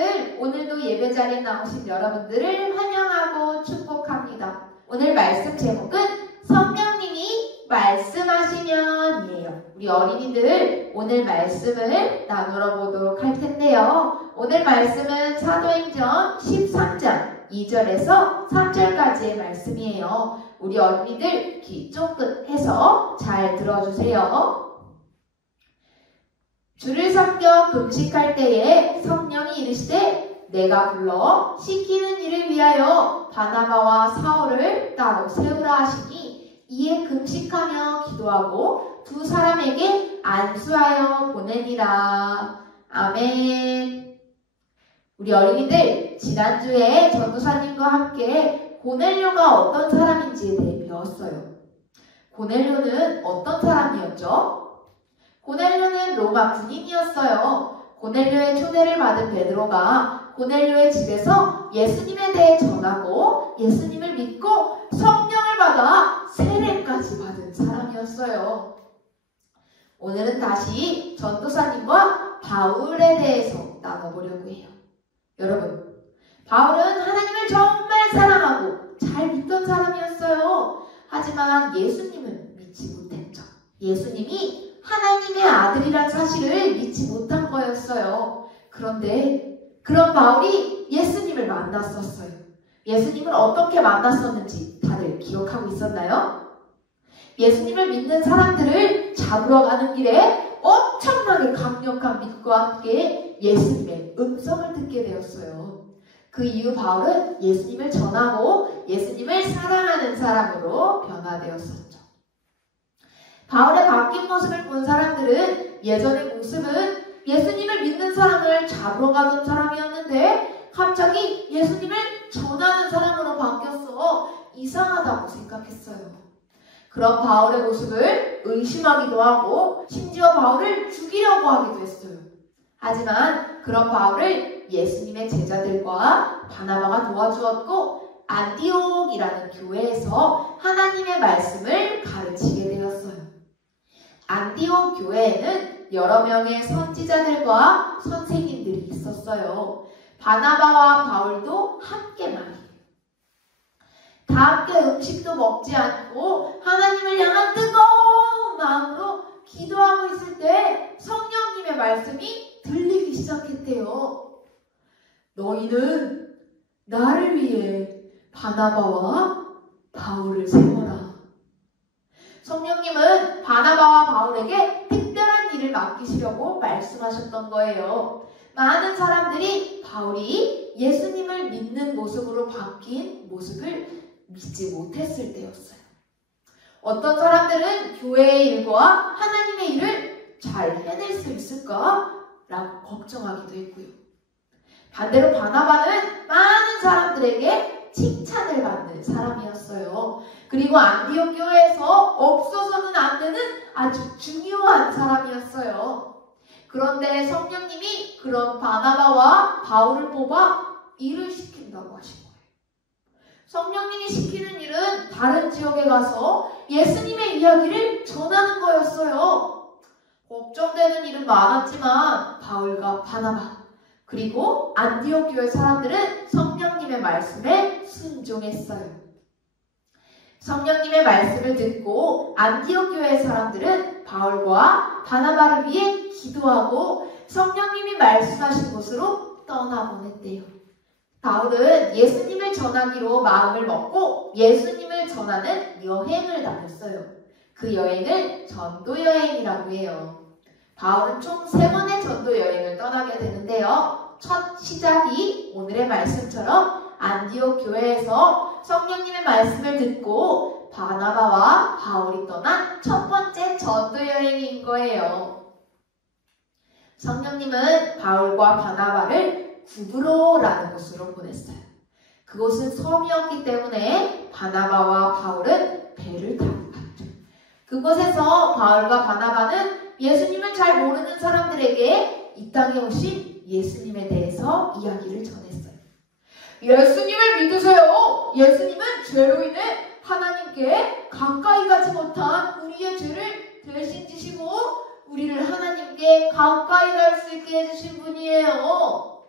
어린이들, 오늘도 예배 자리에 나오신 여러분들을 환영하고 축복합니다. 오늘 말씀 제목은 성령님이 말씀하시면이에요. 우리 어린이들 오늘 말씀을 나누어 보도록 할 텐데요. 오늘 말씀은 사도행전 13장 2절에서 3절까지의 말씀이에요. 우리 어린이들 귀 쫑긋 해서 잘 들어주세요. 줄을 삼겨 금식할 때에 성령이 이르시되 내가 불러 시키는 일을 위하여 바나바와 사울을 따로 세우라 하시니 이에 금식하며 기도하고 두 사람에게 안수하여 보내니라. 아멘. 우리 어린이들 지난주에 전도사님과 함께 고넬료가 어떤 사람인지에 대해 배웠어요. 고넬료는 어떤 사람이었죠? 고넬료는 로마 군인이었어요. 고넬료의 초대를 받은 베드로가 고넬료의 집에서 예수님에 대해 전하고 예수님을 믿고 성령을 받아 세례까지 받은 사람이었어요. 오늘은 다시 전도사님과 바울에 대해서 나눠보려고 해요. 여러분, 바울은 하나님을 정말 사랑하고 잘 믿던 사람이었어요. 하지만 예수님은 믿지 못했죠. 예수님이 하나님의 아들이란 사실을 믿지 못한 거였어요. 그런데 그런 바울이 예수님을 만났었어요. 예수님을 어떻게 만났었는지 다들 기억하고 있었나요? 예수님을 믿는 사람들을 잡으러 가는 길에 엄청나게 강력한 믿음과 함께 예수님의 음성을 듣게 되었어요. 그 이후 바울은 예수님을 전하고 예수님을 사랑하는 사람으로 변화되었었죠. 바울의 바뀐 모습을 본 사람들은 예전의 모습은 예수님을 믿는 사람을 잡으러 가던 사람이었는데 갑자기 예수님을 전하는 사람으로 바뀌었어. 이상하다고 생각했어요. 그런 바울의 모습을 의심하기도 하고 심지어 바울을 죽이려고 하기도 했어요. 하지만 그런 바울을 예수님의 제자들과 바나바가 도와주었고 안디옥이라는 교회에서 하나님의 말씀을 가르치게 되었어요. 안디옥 교회에는 여러 명의 선지자들과 선생님들이 있었어요. 바나바와 바울도 함께 말이에요. 다 함께 음식도 먹지 않고 하나님을 향한 뜨거운 마음으로 기도하고 있을 때 성령님의 말씀이 들리기 시작했대요. 너희는 나를 위해 바나바와 바울을 세워라. 성령님은 바나바와 바울에게 특별한 일을 맡기시려고 말씀하셨던 거예요. 많은 사람들이 바울이 예수님을 믿는 모습으로 바뀐 모습을 믿지 못했을 때였어요. 어떤 사람들은 교회의 일과 하나님의 일을 잘 해낼 수 있을까? 라고 걱정하기도 했고요. 반대로 바나바는 많은 사람들에게 칭찬을 받는 사람이었어요. 그리고 안디옥 교회에서 없어서는 안 되는 아주 중요한 사람이었어요. 그런데 성령님이 그런 바나바와 바울을 뽑아 일을 시킨다고 하신 거예요. 성령님이 시키는 일은 다른 지역에 가서 예수님의 이야기를 전하는 거였어요. 걱정되는 일은 많았지만 바울과 바나바 그리고 안디옥 교회 사람들은 성령님의 말씀에 순종했어요. 성령님의 말씀을 듣고 안디옥 교회 사람들은 바울과 바나바를 위해 기도하고 성령님이 말씀하신 곳으로 떠나보냈대요. 바울은 예수님을 전하기로 마음을 먹고 예수님을 전하는 여행을 다녔어요. 그 여행을 전도여행이라고 해요. 바울은 총 3번의 전도여행을 떠나게 되는데요. 첫 시작이 오늘의 말씀처럼 안디옥 교회에서 성령님의 말씀을 듣고 바나바와 바울이 떠난 첫 번째 전도여행인 거예요. 성령님은 바울과 바나바를 구브로라는 곳으로 보냈어요. 그곳은 섬이었기 때문에 바나바와 바울은 배를 타고 갔죠. 그곳에서 바울과 바나바는 예수님을 잘 모르는 사람들에게 이 땅에 오신 예수님에 대해서 이야기를 전했어요. 예수님을 믿으세요. 예수님은 죄로 인해 하나님께 가까이 가지 못한 우리의 죄를 대신 지시고 우리를 하나님께 가까이 갈 수 있게 해주신 분이에요.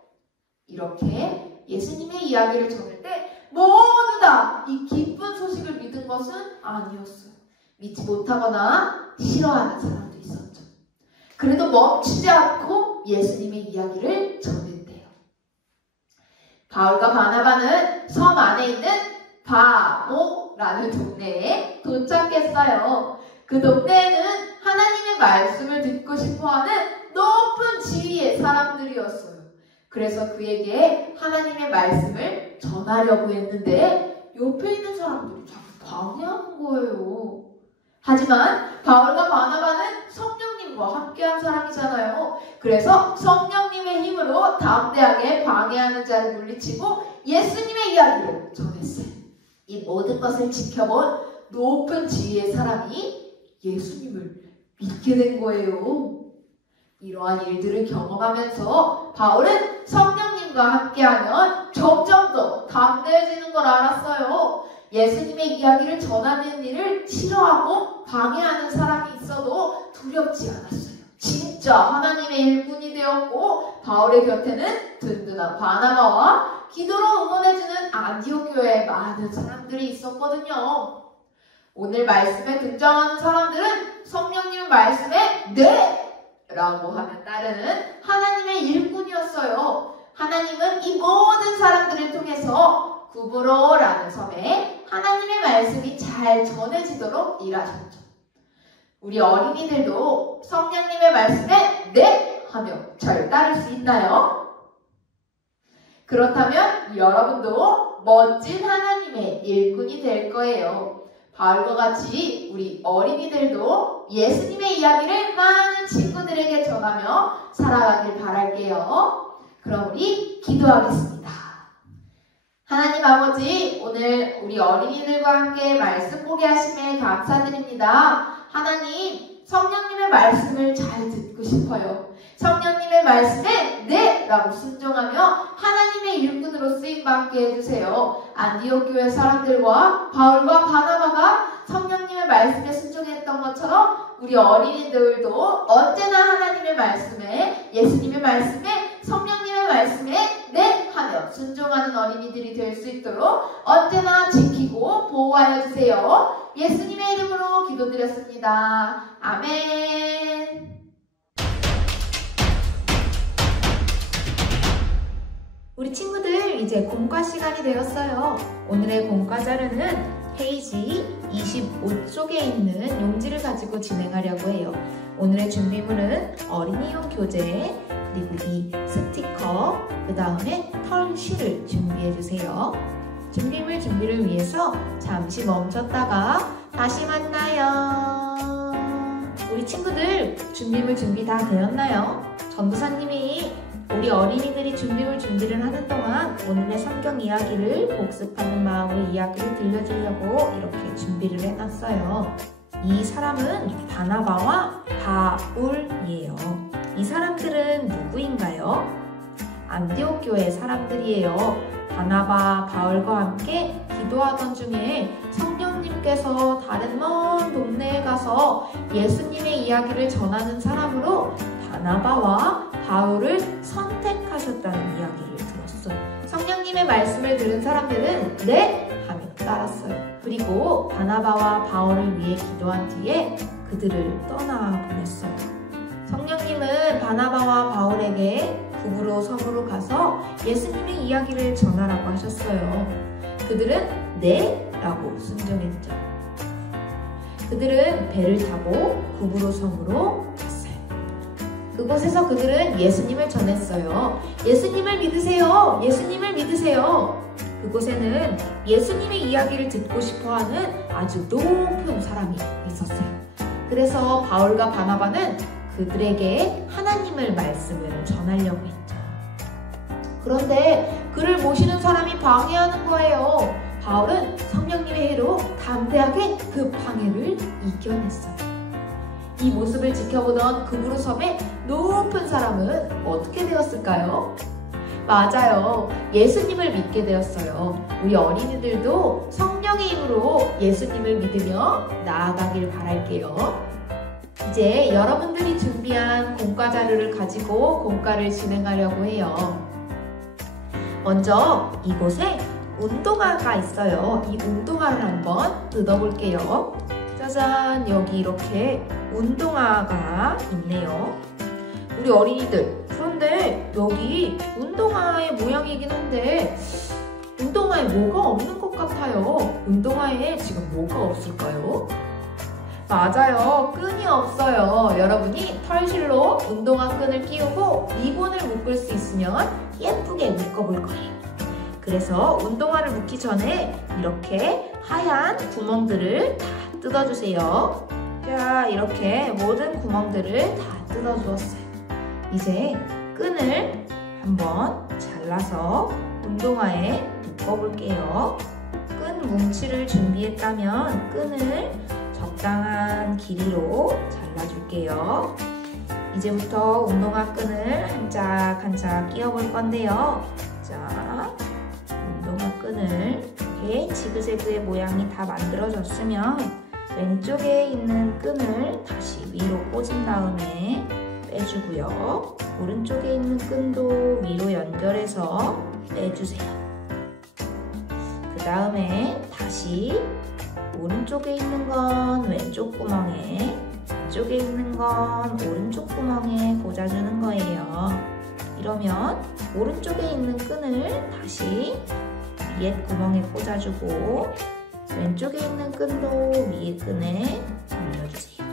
이렇게 예수님의 이야기를 전할 때 모두 다 이 기쁜 소식을 믿은 것은 아니었어요. 믿지 못하거나 싫어하는 사람도 있었죠. 그래도 멈추지 않고 예수님의 이야기를 전했대요. 바울과 바나바는 섬 안에 있는 바모라는 동네에 도착했어요. 그 동네에는 하나님의 말씀을 듣고 싶어하는 높은 지위의 사람들이었어요. 그래서 그에게 하나님의 말씀을 전하려고 했는데 옆에 있는 사람들이 자꾸 방해하는 거예요. 하지만 바울과 바나바는 성령님과 함께한 사람이잖아요. 그래서 성령님의 힘으로 담대하게 방해하는 자를 물리치고 예수님의 이야기를 전했어요. 이 모든 것을 지켜본 높은 지위의 사람이 예수님을 믿게 된 거예요. 이러한 일들을 경험하면서 바울은 성령님과 함께하면 점점 더 담대해지는 걸 알았어요. 예수님의 이야기를 전하는 일을 싫어하고 방해하는 사람이 있어도 두렵지 않았어요. 진짜 하나님의 일꾼이 되었고 바울의 곁에는 든든한 바나바와 기도로 응원해주는 안디옥 교회에 많은 사람들이 있었거든요. 오늘 말씀에 등장하는 사람들은 성령님 말씀에 네! 라고 하면 따르는 하나님의 일꾼이었어요. 하나님은 이 모든 사람들을 통해서 구브로라는 섬에 하나님의 말씀이 잘 전해지도록 일하셨죠. 우리 어린이들도 성령님의 말씀에 네! 하며 잘 따를 수 있나요? 그렇다면 여러분도 멋진 하나님의 일꾼이 될 거예요. 바울과 같이 우리 어린이들도 예수님의 이야기를 많은 친구들에게 전하며 살아가길 바랄게요. 그럼 우리 기도하겠습니다. 하나님 아버지, 오늘 우리 어린이들과 함께 말씀 보게 하심에 감사드립니다. 하나님, 성령님의 말씀을 잘 듣고 싶어요. 성령님의 말씀에 네! 라고 순종하며 하나님의 일꾼으로 쓰임받게 해주세요. 안디옥 교회 사람들과 바울과 바나바가 성령님의 말씀에 순종했던 것처럼 우리 어린이들도 언제나 하나님의 말씀에, 예수님의 말씀에, 성령님의 말씀에 네! 하며 순종하는 어린이들이 될 수 있도록 언제나 지키고 보호하여 주세요. 예수님의 이름으로 기도드렸습니다. 아멘. 우리 친구들, 이제 공과 시간이 되었어요. 오늘의 공과 자료는 페이지 25쪽에 있는 용지를 가지고 진행하려고 해요. 오늘의 준비물은 어린이용 교재, 그리고 이 스티커, 그 다음에 털실을 준비해주세요. 준비물 준비를 위해서 잠시 멈췄다가 다시 만나요. 우리 친구들, 준비물 준비 다 되었나요? 전도사님이 우리 어린이들이 준비물 준비를 하는 동안 오늘의 성경 이야기를 복습하는 마음으로 이야기를 들려주려고 이렇게 준비를 해놨어요. 이 사람은 바나바와 바울이에요. 이 사람들은 누구인가요? 안디옥 교회 사람들이에요. 바나바, 바울과 함께 기도하던 중에 성령님께서 다른 먼 동네에 가서 예수님의 이야기를 전하는 사람으로 바나바와 바울을 선택하셨다는 이야기를 들었어요. 성령님의 말씀을 들은 사람들은 네! 하며 따랐어요. 그리고 바나바와 바울을 위해 기도한 뒤에 그들을 떠나보냈어요. 성령님은 바나바와 바울에게 구브로 섬으로 가서 예수님의 이야기를 전하라고 하셨어요. 그들은 네! 라고 순종했죠. 그들은 배를 타고 구브로 섬으로 갔어요. 그곳에서 그들은 예수님을 전했어요. 예수님을 믿으세요! 예수님을 믿으세요! 그곳에는 예수님의 이야기를 듣고 싶어하는 아주 높은 사람이 있었어요. 그래서 바울과 바나바는 그들에게 하나님의 말씀을 전하려고 했죠. 그런데 그를 모시는 사람이 방해하는 거예요. 바울은 성령님의 해로 담대하게 그 방해를 이겨냈어요. 이 모습을 지켜보던 구브로 섬의 높은 사람은 어떻게 되었을까요? 맞아요. 예수님을 믿게 되었어요. 우리 어린이들도 성령의 힘으로 예수님을 믿으며 나아가길 바랄게요. 이제 여러분들이 준비한 공과 자료를 가지고 공과를 진행하려고 해요. 먼저 이곳에 운동화가 있어요. 이 운동화를 한번 뜯어볼게요. 짜잔, 여기 이렇게 운동화가 있네요. 우리 어린이들, 그런데 여기 운동화의 모양이긴 한데 운동화에 뭐가 없는 것 같아요. 운동화에 지금 뭐가 없을까요? 맞아요, 끈이 없어요. 여러분이 털실로 운동화 끈을 끼우고 리본을 묶을 수 있으면 예쁘게 묶어볼 거예요. 그래서 운동화를 묶기 전에 이렇게 하얀 구멍들을 다 뜯어주세요. 자, 이렇게 모든 구멍들을 다 뜯어주었어요. 이제 끈을 한번 잘라서 운동화에 묶어볼게요. 끈 뭉치를 준비했다면 끈을 적당한 길이로 잘라줄게요. 이제부터 운동화 끈을 한 짝 한 짝 끼워볼 건데요. 자, 운동화 끈을 이렇게 지그재그의 모양이 다 만들어졌으면 왼쪽에 있는 끈을 다시 위로 꽂은 다음에 빼주고요. 오른쪽에 있는 끈도 위로 연결해서 빼주세요. 그 다음에 다시 오른쪽에 있는 건 왼쪽 구멍에, 왼쪽에 있는 건 오른쪽 구멍에 꽂아주는 거예요. 이러면 오른쪽에 있는 끈을 다시 위에 구멍에 꽂아주고 왼쪽에 있는 끈도 위에 끈에 올려주세요.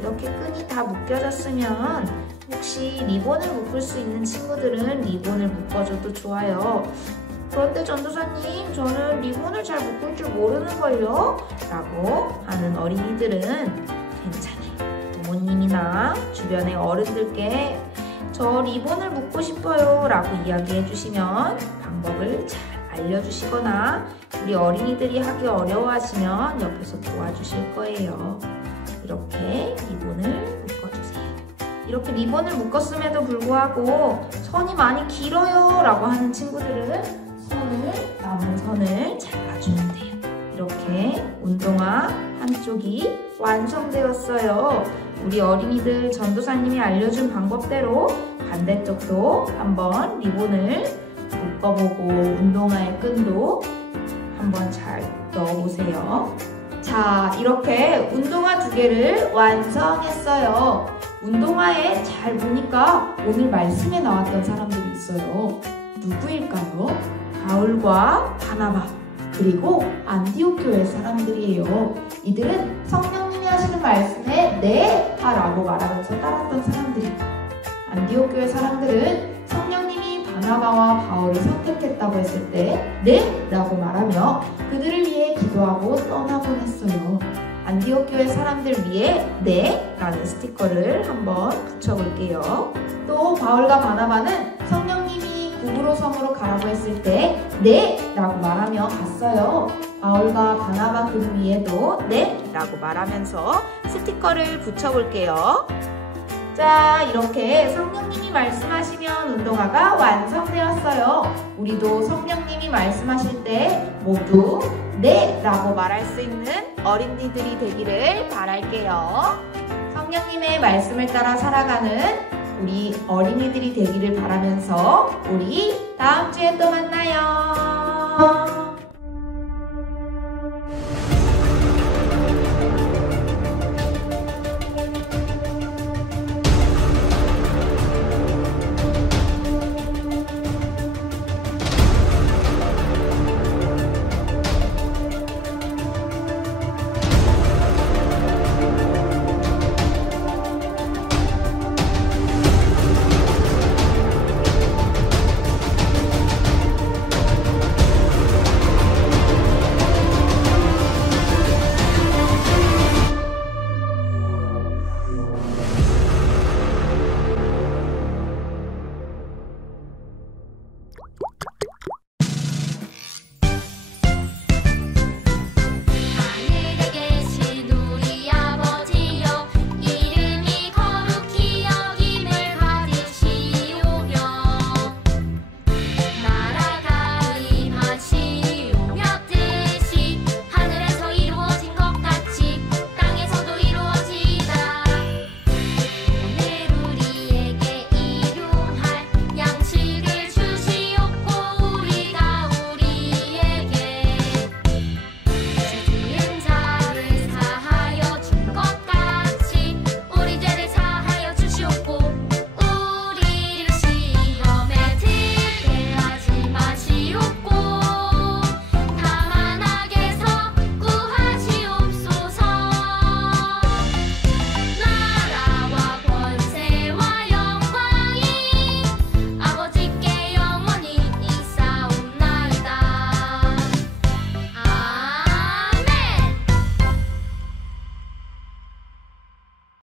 이렇게 끈이 다 묶여졌으면 혹시 리본을 묶을 수 있는 친구들은 리본을 묶어줘도 좋아요. 그런데 전도사님, 저는 리본을 잘 묶을 줄 모르는걸요? 라고 하는 어린이들은 괜찮아요. 부모님이나 주변의 어른들께 저 리본을 묶고 싶어요 라고 이야기해 주시면 방법을 잘 알려주시거나 우리 어린이들이 하기 어려워하시면 옆에서 도와주실 거예요. 이렇게 리본을 묶어주세요. 이렇게 리본을 묶었음에도 불구하고 선이 많이 길어요 라고 하는 친구들은 남은 선을 잘라주면 돼요. 이렇게 운동화 한쪽이 완성되었어요. 우리 어린이들 전도사님이 알려준 방법대로 반대쪽도 한번 리본을 묶어보고 운동화의 끈도 한번 잘 넣어보세요. 자, 이렇게 운동화 2개를 완성했어요. 운동화에 잘 보니까 오늘 말씀에 나왔던 사람들이 있어요. 누구일까요? 바울과 바나바, 그리고 안디옥 교회 사람들이에요. 이들은 성령님이 하시는 말씀에 네 하라고 말하면서 따랐던 사람들이에요. 안디옥 교회 사람들은 성령님이 바나바와 바울을 선택했다고 했을 때 네 라고 말하며 그들을 위해 기도하고 떠나곤 했어요. 안디옥 교회 사람들 위에 네 라는 스티커를 한번 붙여볼게요. 또 바울과 바나바는 성령님이 구브로 섬으로 가라고 했을 때 네 라고 말하며 갔어요. 바울과 바나바 그 위에도 네 라고 말하면서 스티커를 붙여볼게요. 자, 이렇게 성령님이 말씀하시면 운동화가 완성되었어요. 우리도 성령님이 말씀하실 때 모두 네 라고 말할 수 있는 어린이들이 되기를 바랄게요. 성령님의 말씀을 따라 살아가는 우리 어린이들이 되기를 바라면서 우리 다음 주에 또 만나요.